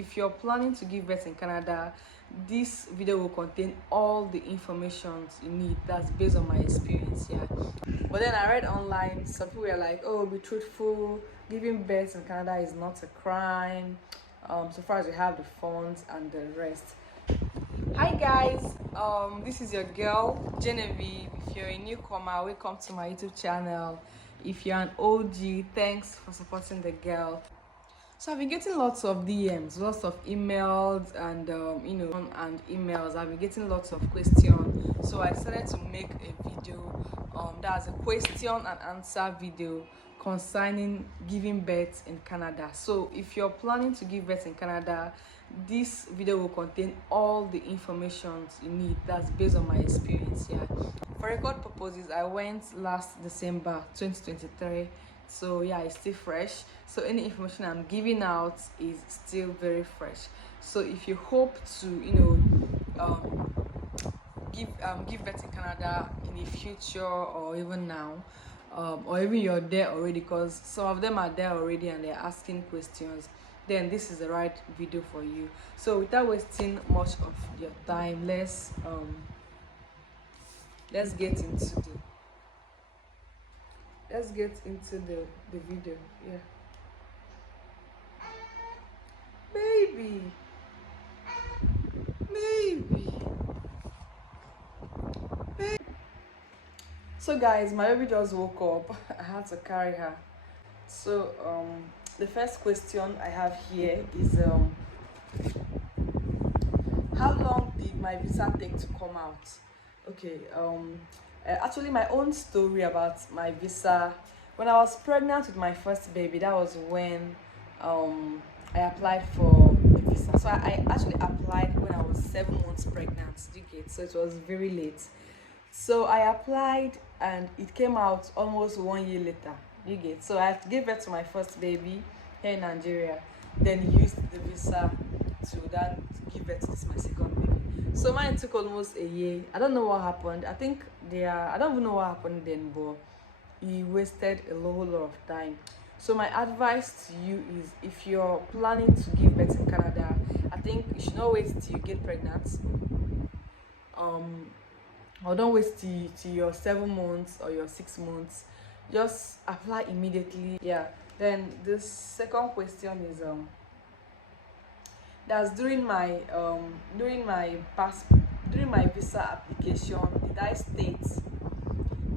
if you're planning to give birth in Canada, this video will contain all the information you need. That's based on my experience. Yeah, but then I read online, some people were like, oh, be truthful, giving birth in Canada is not a crime, so far as you have the funds and the rest. Hi guys, this is your girl Genevieve. If you're a newcomer, welcome to my YouTube channel. If you're an OG, thanks for supporting the girl. So I've been getting lots of DMs, lots of emails, and emails. I've been getting lots of questions, so I decided to make a video. That's a question and answer video concerning giving birth in Canada. So if you're planning to give birth in Canada, this video will contain all the information you need. That's based on my experience. Yeah, for record purposes, I went last December 2023, so yeah, it's still fresh. So any information I'm giving out is still very fresh. So if you hope to give birth in Canada in the future, or even now, or even you're there already, because some of them are there already and they're asking questions, then this is the right video for you. So without wasting much of your time, let's get into the video. Yeah, baby. So guys, my baby just woke up. I had to carry her. So the first question I have here is how long did my visa take to come out? Okay, actually my own story about my visa, when I was pregnant with my first baby, that was when I applied for the visa. So I actually applied when I was 7 months pregnant, you get, so it was very late. So I applied and it came out almost 1 year later, you get. So I had to give birth to my first baby here in Nigeria, then used the visa to then give birth to this my second baby. So mine took almost a year. I don't know what happened. I don't even know what happened then, but he wasted a whole lot of time. So my advice to you is, if you're planning to give birth in Canada, I think you should not wait till you get pregnant, or don't wait till your 7 months or your 6 months. Just apply immediately. Yeah. Then the second question is that's during my visa application, did I state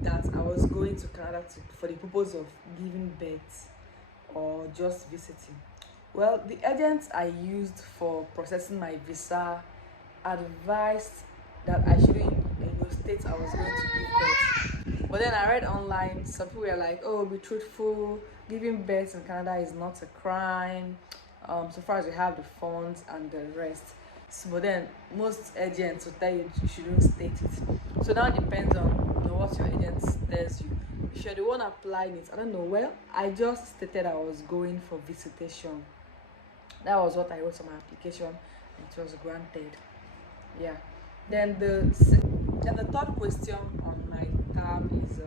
that I was going to Canada for the purpose of giving birth or just visiting? Well, the agent I used for processing my visa advised that I shouldn't state I was going to give birth. But then I read online, some people were like, oh, be truthful, giving birth in Canada is not a crime, so far as you have the funds and the rest. So, but then most agents will tell you shouldn't state it. So now it depends on what your agent tells you. If you're the one applying it, I don't know. Well, I just stated I was going for visitation. That was what I wrote on my application, and it was granted. Yeah. Then the third question on my tab is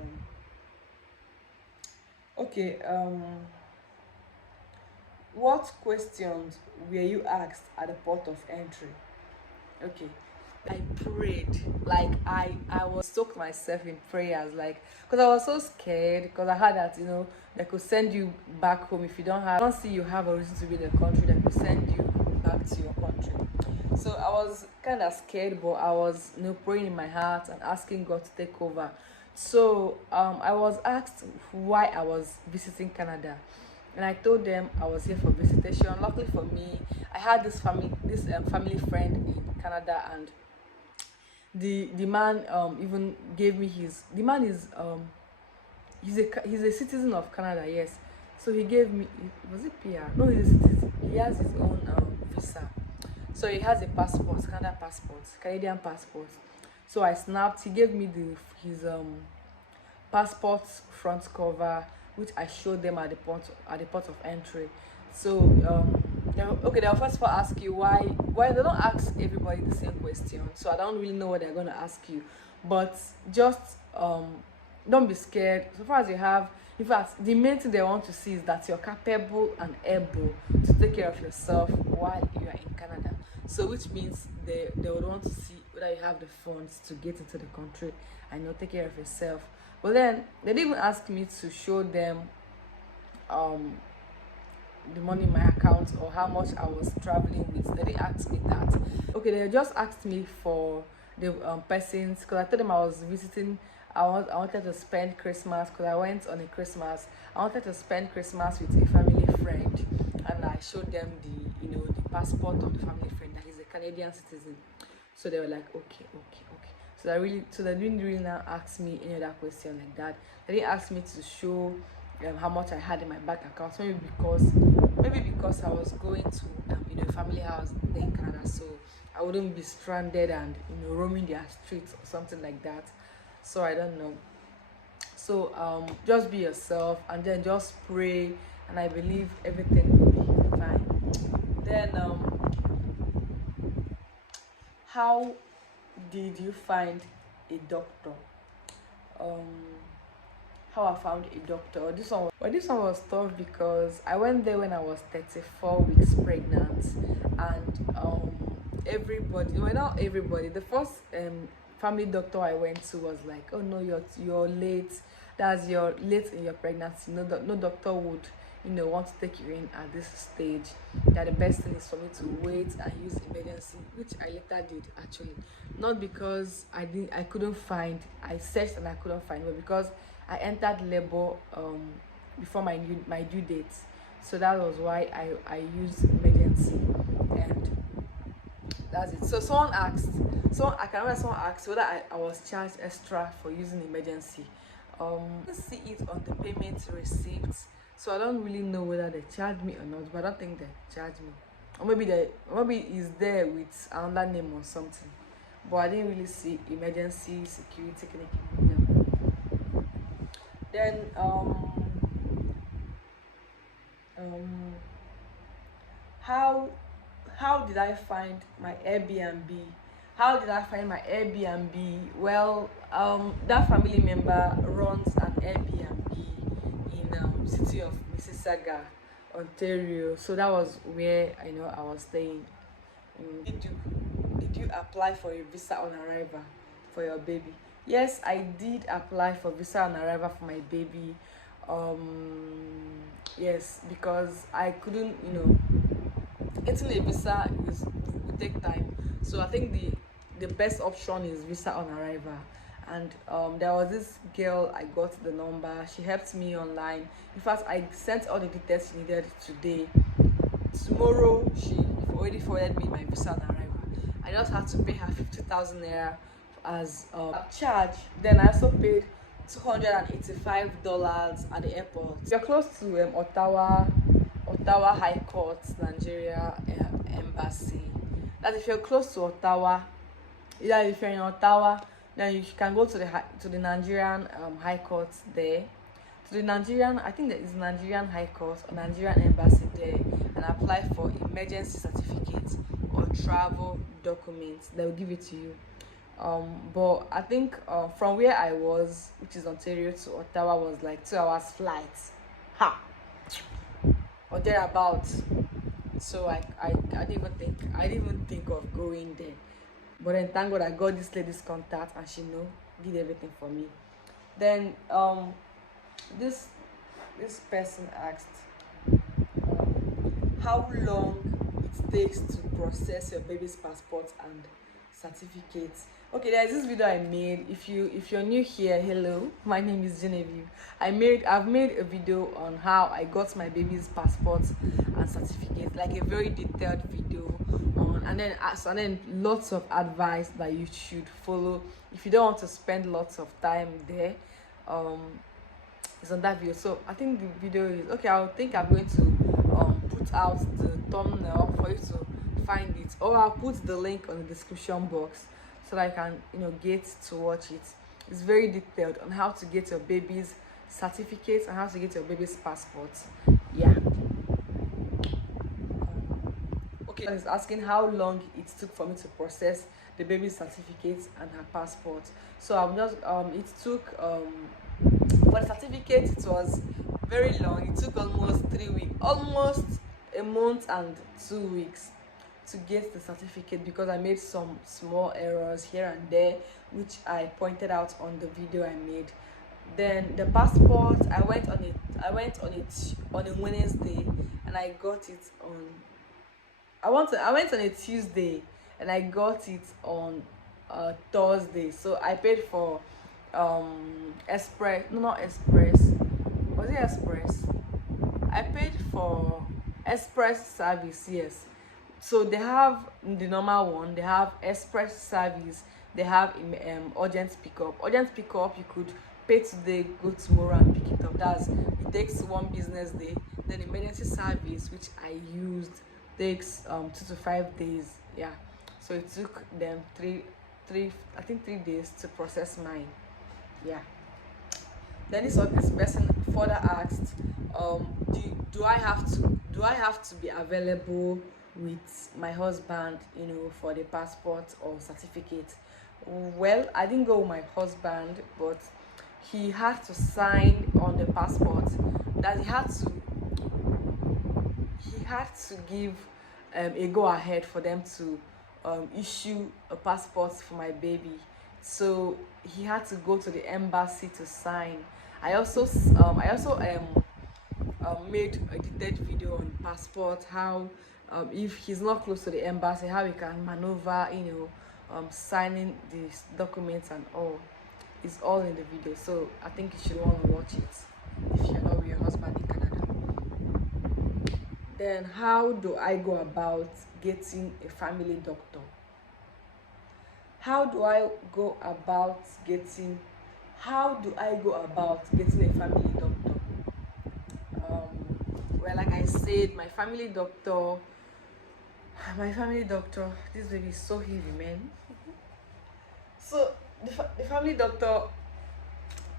what questions were you asked at the port of entry? Okay, I prayed, like I was soaked myself in prayers, like, because I was so scared, because I heard that they could send you back home if you don't see you have a reason to be in the country. They could send you back to your country. So I was kind of scared, but I was praying in my heart and asking God to take over. So I was asked why I was visiting Canada, and I told them I was here for visitation. Luckily for me, I had this family friend in Canada, and the man even gave me the man is he's a citizen of Canada, yes. So he gave me, was it PR? No, he's a citizen. He has his own visa. So he has a passport, Canadian passport. So I snapped. He gave me his passport front cover, which I showed them at the port of entry. So they'll first of all ask you why they don't ask everybody the same question. So I don't really know what they're gonna ask you, but just don't be scared. So far as you have, in fact, the main thing they want to see is that you're capable and able to take care of yourself while you are So which means they would want to see whether you have the funds to get into the country and take care of yourself. But then they didn't even ask me to show them um the money in my account or how much I was traveling with. They didn't ask me that. Okay, they just asked me for the persons, because I told them I was visiting. I wanted to spend Christmas, because I went on a Christmas. I wanted to spend Christmas with a family friend, and I showed them the passport of the family friend, that he's a Canadian citizen. So they were like, okay. So they didn't really now ask me any other question like that. They didn't ask me to show how much I had in my bank account. Maybe because I was going to a family house there in Canada, so I wouldn't be stranded and roaming their streets or something like that. So I don't know. So just be yourself and then just pray, and I believe everything will be fine. Then how did you find a doctor? How I found a doctor. This one was tough because I went there when I was 34 weeks pregnant, and everybody, well, not everybody, the first family doctor I went to was like, oh no, you're late. You're late in your pregnancy. No doctor would want to take you in at this stage. That the best thing is for me to wait and use emergency, which I later did actually. Not because I I searched and I couldn't find, but because I entered labor before my due date. So that was why I used emergency, and that's it. So I can remember someone asked whether I was charged extra for using emergency. I didn't see it on the payment receipt, so I don't really know whether they charged me or not, but I don't think they charged me. Or maybe it's there with another name or something. But I didn't really see emergency security clinic. No. Then how did I find my Airbnb? How did I find my Airbnb? Well, that family member runs an Airbnb in city of Mississauga, Ontario. So that was where I was staying. Did you apply for a visa on arrival for your baby? Yes, I did apply for visa on arrival for my baby. Yes, because I couldn't, getting a visa will take time. So I think the best option is visa on arrival. And there was this girl, I got the number. She helped me online. In fact, I sent all the details she needed today. Tomorrow she already forwarded me my visa on arrival. I just had to pay her 50,000 naira as charge. Then I also paid $285 at the airport. You're close to Ottawa High Court, Nigeria embassy. That if you're close to Ottawa, either if you're in Ottawa, then you can go to the Nigerian High Court there. To the Nigerian, I think there is Nigerian High Court or Nigerian embassy there, and apply for emergency certificates or travel documents. They will give it to you. But I think from where I was, which is Ontario to Ottawa, was like 2 hours flight, or thereabouts. So I didn't even think of going there. But then thank God I got this lady's contact, and she did everything for me. Then this person asked how long it takes to process your baby's passport and certificates. Okay, there's this video I made. If you're new here, hello, my name is Genevieve. I've made a video on how I got my baby's passport and certificate, like a very detailed video on, and then lots of advice that you should follow if you don't want to spend lots of time there. It's on that video. So I think the video is okay. I'm going to put out the thumbnail for you to find it, or I'll put the link on the description box so that you can get to watch it. It's very detailed on how to get your baby's certificates and how to get your baby's passports. Yeah. Okay, it's asking how long it took for me to process the baby's certificates and her passport. So I'm just it took for the certificate it was very long. It took almost 3 weeks, almost a month and 2 weeks to get the certificate because I made some small errors here and there, which I pointed out on the video I made. Then the passport, I went on a Wednesday, and I got it on I went on a Tuesday, and I got it on Thursday. So I paid for Express, no, not Express. Was it Express? I paid for Express service, yes. So they have the normal one, they have Express service, they have urgent pickup. Urgent pickup, you could pay today, go tomorrow and pick it up. It takes 1 business day. Then emergency service, which I used, takes 2 to 5 days. Yeah. So it took them I think 3 days to process mine. Yeah. Then this person further asked, do I have to be available with my husband, for the passport or certificate? Well, I didn't go with my husband, but he had to sign on the passport that he had to give a go ahead for them to issue a passport for my baby. So he had to go to the embassy to sign. I also made a detailed video on passport, how if he's not close to the embassy, how he can maneuver, signing these documents and all. It's all in the video, so I think you should want to watch it if you're not with your husband in Canada. Then how do I go about getting a family doctor? How do I go about getting a family doctor? Well, like I said, my family doctor, this baby is so heavy, man. So the family doctor,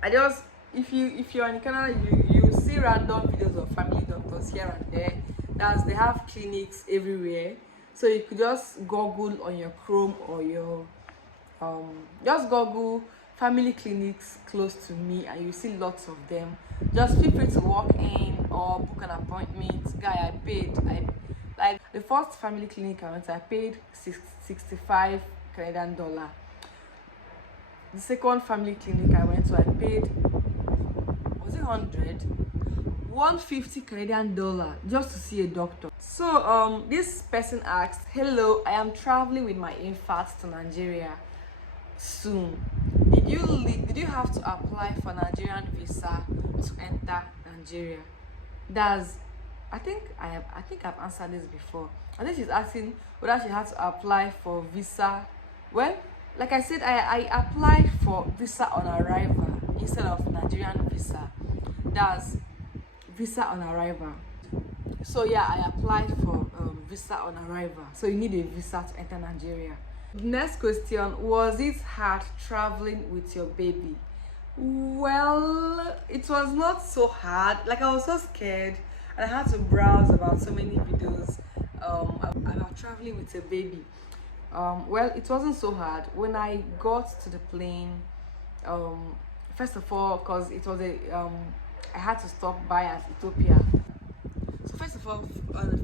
if you're in Canada, you see random videos of family doctors here and there. They have clinics everywhere, so you could just Google on your Chrome or your just Google family clinics close to me, and you see lots of them. Just feel free to walk in or book an appointment. Guy, like the first family clinic I went to, I paid 65 Canadian dollar. The second family clinic I went to, I paid, was it 150 Canadian dollar just to see a doctor. So this person asked, hello, I am traveling with my infant to Nigeria soon. Did you have to apply for Nigerian visa to enter Nigeria? I think I've answered this before. I think she's asking whether she had to apply for visa. Well, like I said, I applied for visa on arrival instead of Nigerian visa. That's visa on arrival. So yeah, I applied for visa on arrival. So you need a visa to enter Nigeria. Next question, was it hard traveling with your baby? Well, it was not so hard. Like, I was so scared, and I had to browse about so many videos about traveling with a baby. Well, it wasn't so hard. When I got to the plane, first of all, because it was I had to stop by at Ethiopia. So first of all,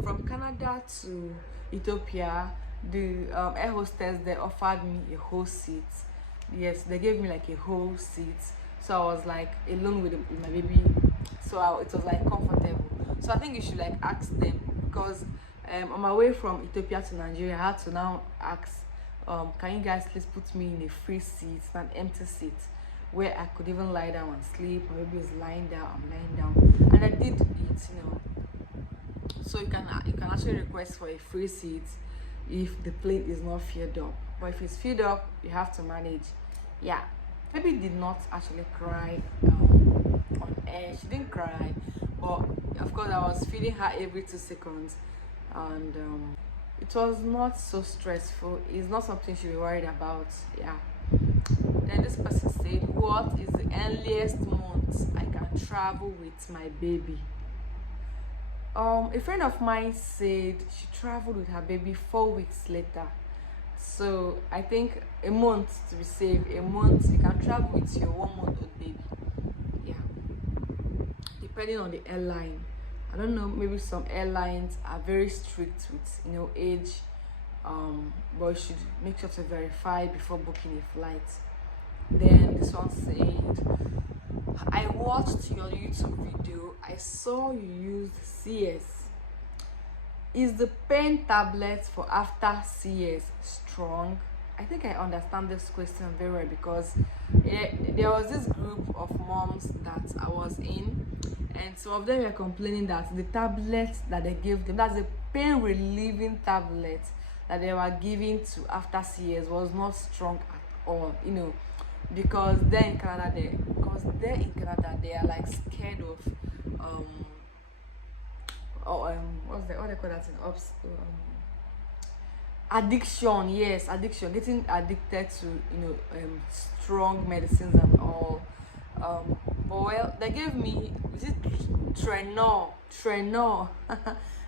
from Canada to Ethiopia, the air hostess, they offered me a whole seat. Yes, they gave me like a whole seat, so I was like alone with my baby, so it was like comfortable. So I think you should like ask them, because on my way from Ethiopia to Nigeria, I had to now ask, can you guys please put me in a free seat, an empty seat, where I could even lie down and sleep. My baby is lying down, I'm lying down, and I did it. So you can actually request for a free seat if the plane is not filled up, but if it's filled up, you have to manage. Yeah, baby did not actually cry on air. She didn't cry, but of course I was feeding her every 2 seconds, and it was not so stressful. It's not something she be worried about. Yeah. Then this person said, what is the earliest month I can travel with my baby? A friend of mine said she traveled with her baby 4 weeks later. So I think a month to be safe. A month you can travel with your 1-month-old baby. Yeah. Depending on the airline. I don't know, maybe some airlines are very strict with age but you should make sure to verify before booking a flight. Then this one said, I watched your YouTube video. I saw you used CS. Is the pain tablet for after CS strong? I think I understand this question very well because there was this group of moms that I was in, and some of them were complaining that the tablet that they gave them, that's a pain relieving tablet that they were giving to after CS, was not strong at all, you know, because there in Canada they are like scared of what they call that in addiction. Yes, addiction, getting addicted to, you know, strong medicines and all. But well, they gave me, is it Trenor?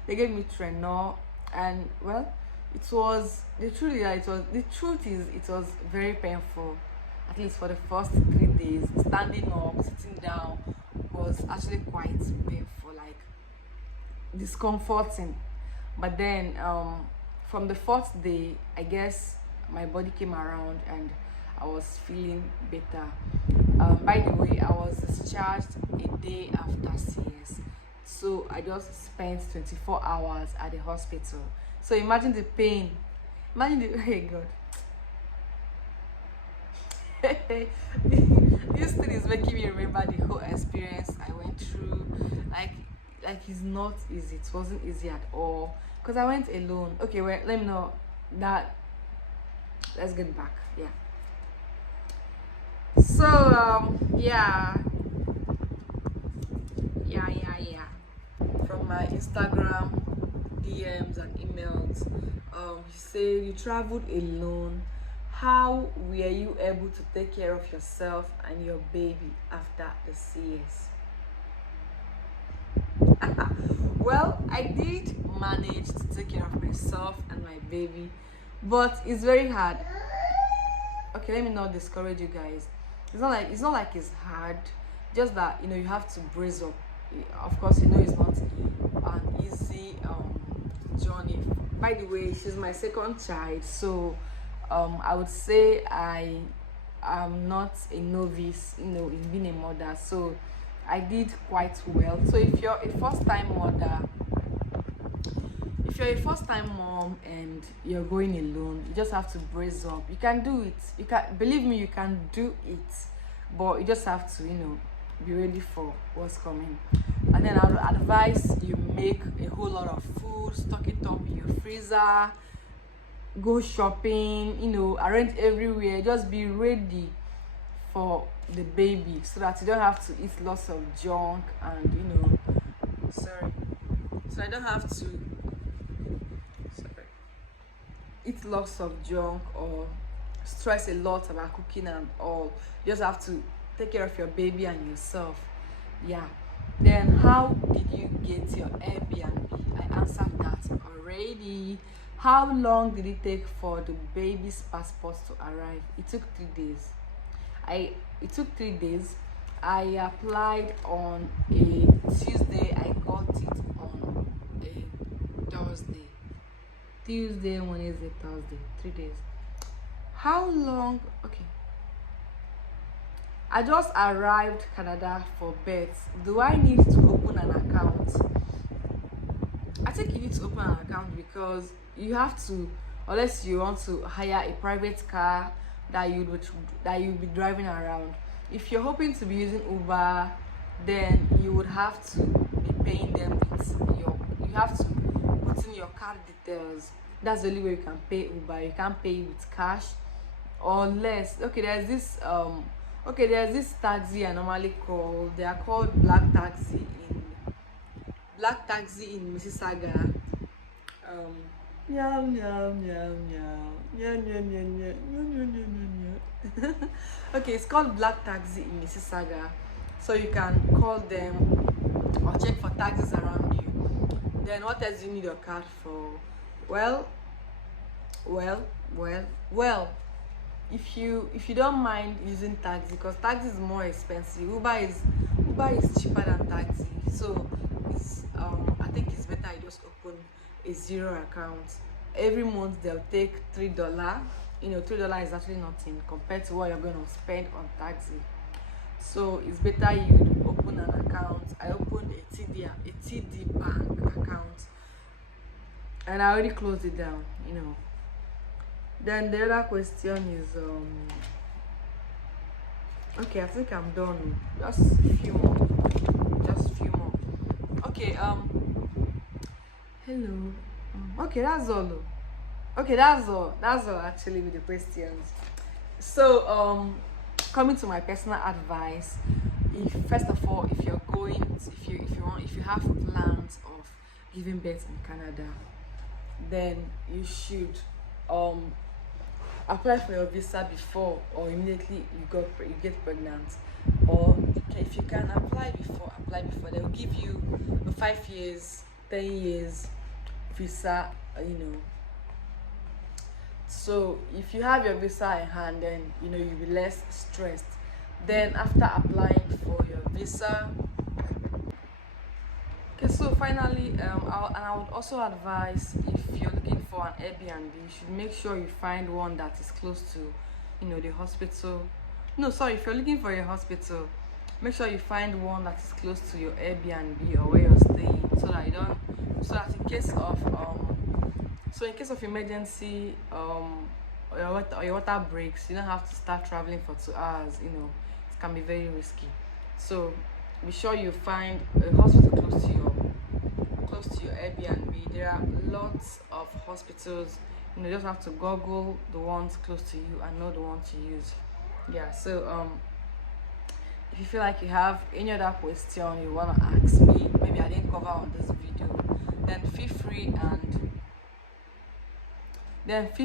They gave me Trenor, and well, it was the truth. Yeah, the truth is it was very painful. At least for the first 3 days, standing up, sitting down was actually quite painful, like discomforting. But then from the fourth day, I guess my body came around and I was feeling better. By the way, I was discharged a day after CS, so I just spent 24 hours at the hospital. So imagine the pain, imagine the hey god. This thing is making me remember the whole experience I went through. Like it's not easy. It wasn't easy at all because I went alone. Okay, well, let me know that. Let's get back. Yeah. So yeah. From my Instagram DMs and emails, he said, you traveled alone. How were you able to take care of yourself and your baby after the CS? Well, I did manage to take care of myself and my baby, but it's very hard. Okay, let me not discourage you guys. It's not like it's hard, just that, you know, you have to brace up. Of course, you know, it's not an easy journey. By the way, she's my second child, so I would say I am not a novice, you know, in being a mother, so I did quite well. So if you're a first-time mother, if you're a first-time mom and you're going alone, you just have to brace up. You can do it. You can, believe me, you can do it, but you just have to, you know, be ready for what's coming. And then I would advise you make a whole lot of food, stock it up in your freezer, go shopping, you know, arrange everywhere. Just be ready for the baby so that you don't have to eat lots of junk, and you know, so I don't have to eat lots of junk or stress a lot about cooking and all. You just have to take care of your baby and yourself. Yeah. Then how did you get your Airbnb? I answered that already. How long did it take for the baby's passport to arrive? It took 3 days. It took 3 days. I applied on a Tuesday. I got it on a Thursday. Tuesday, Wednesday, Thursday. 3 days. How long? Okay. I just arrived Canada for birth. Do I need to open an account? I think you need to open an account because you have to, unless you want to hire a private car that you'll be driving around. If you're hoping to be using Uber, then you would have to be paying them with you have to put in your card details. That's the only way you can pay Uber. You can't pay with cash unless, okay, there's this taxi I normally call. They are called black taxi in Mississauga. Meow meow meow meow meow meow meow meow meow. Okay, it's called black taxi in Mississauga, so you can call them or check for taxis around you. Then what else do you need your card for? Well, if you don't mind using taxi, because taxi is more expensive, Uber is cheaper than taxi, so it's I think it's better you just open a zero account. every month they'll take $3. $3 is actually nothing compared to what you're going to spend on taxi. So it's better you open an account. I opened a TD bank account, and I already closed it down. Then the other question is okay, I think I'm done. Just a few more. Okay, hello. Okay, that's all. Okay, that's all actually with the questions. So coming to my personal advice, first of all, if you're going to, if you have plans of giving birth in Canada, then you should apply for your visa before or immediately you get pregnant. Or if you can apply before. They'll give you a 5 years, 10 years visa. So if you have your visa in hand, then you'll be less stressed. Then after applying for your visa, okay, so finally, I would also advise, if you're looking for an Airbnb, you should make sure you find one that is close to the hospital. No, sorry, if you're looking for a hospital, make sure you find one that is close to your Airbnb or where you're staying, so that in case of emergency, or your water breaks, you don't have to start traveling for 2 hours. It can be very risky. So be sure you find a hospital close to your Airbnb. There are lots of hospitals. You just have to Google the ones close to you and know the ones to use. Yeah. So if you feel like you have any other question you want to ask me, maybe I didn't cover on this video, then feel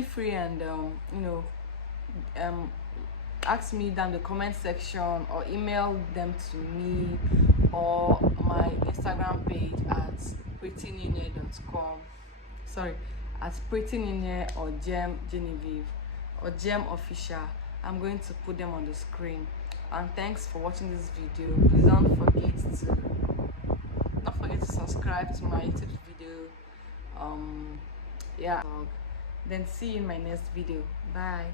free and ask me down the comment section, or email them to me, or my Instagram page at prettyninye.com. Sorry, at prettyninye or Genevieve or Gem Official. I'm going to put them on the screen. And thanks for watching this video. Please don't forget to subscribe to my YouTube video. Yeah. Then see you in my next video. Bye.